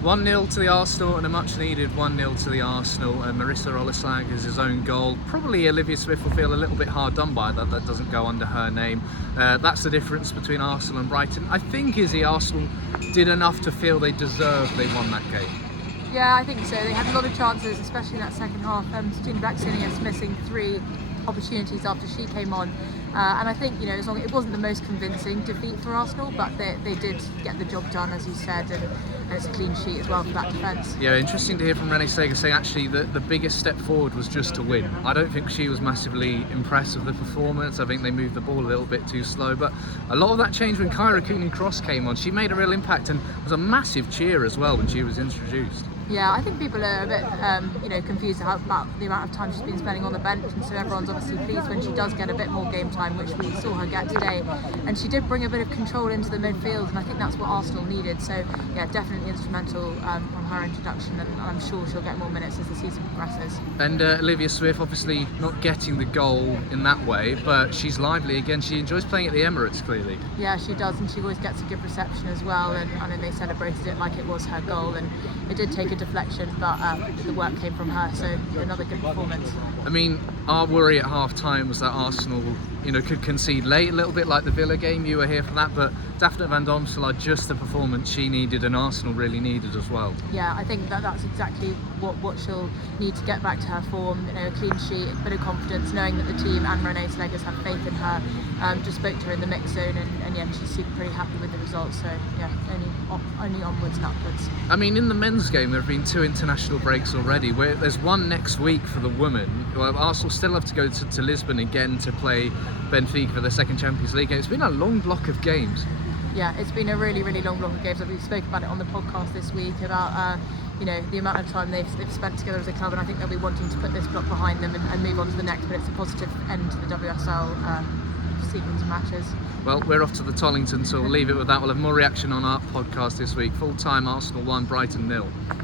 1-0 to the Arsenal, and a much needed 1-0 to the Arsenal. And Marissa Olaslag is his own goal. Probably Olivia Smith will feel a little bit hard done by that. That doesn't go under her name. That's the difference between Arsenal and Brighton. I think Izzy, Arsenal did enough to feel they deserved they won that game. Yeah, I think so. They had a lot of chances, especially in that second half. Stina Baxinius missing 3 opportunities after she came on. And I think, as long as it wasn't the most convincing defeat for Arsenal, but they did get the job done, as you said, and it's a clean sheet as well for that defence. Yeah, interesting to hear from Renee Sager saying actually that the biggest step forward was just to win. I don't think she was massively impressed with the performance. I think they moved the ball a little bit too slow, but a lot of that changed when Kyra Cooney-Cross came on. She made a real impact and was a massive cheer as well when she was introduced. Yeah, I think people are a bit, confused about the amount of time she's been spending on the bench, and so everyone's obviously pleased when she does get a bit more game time, which we saw her get today. And she did bring a bit of control into the midfield, and I think that's what Arsenal needed. So, yeah, definitely instrumental from her introduction, and I'm sure she'll get more minutes as the season progresses. And Olivia Smith, obviously not getting the goal in that way, but she's lively again. She enjoys playing at the Emirates, clearly. Yeah, she does, and she always gets a good reception as well. And I know they celebrated it like it was her goal, and it did take a deflection, but the work came from her, so another good performance. I mean, our worry at half-time was that Arsenal, could concede late, a little bit like the Villa game. You were here for that, but Daphne van Domselaar, just the performance she needed and Arsenal really needed as well. Yeah, I think that's exactly what she'll need to get back to her form. A clean sheet, a bit of confidence, knowing that the team and Renee Slegers have faith in her. Just spoke to her in the mix zone, and yeah, she's super pretty happy with the results. So yeah, only onwards and upwards. I mean, in the men's game, there have been 2 international breaks already. There's one next week for the women. Well, Arsenal still have to go to Lisbon again to play Benfica for the second Champions League game. It's been a long block of games. Yeah, it's been a really, really long block of games. We spoke about it on the podcast this week about the amount of time they've spent together as a club, and I think they'll be wanting to put this block behind them and move on to the next. But it's a positive end to the WSL sequence of matches. Well, we're off to the Tollington, so we'll leave it with that. We'll have more reaction on our podcast this week. Full time Arsenal 1, Brighton 0.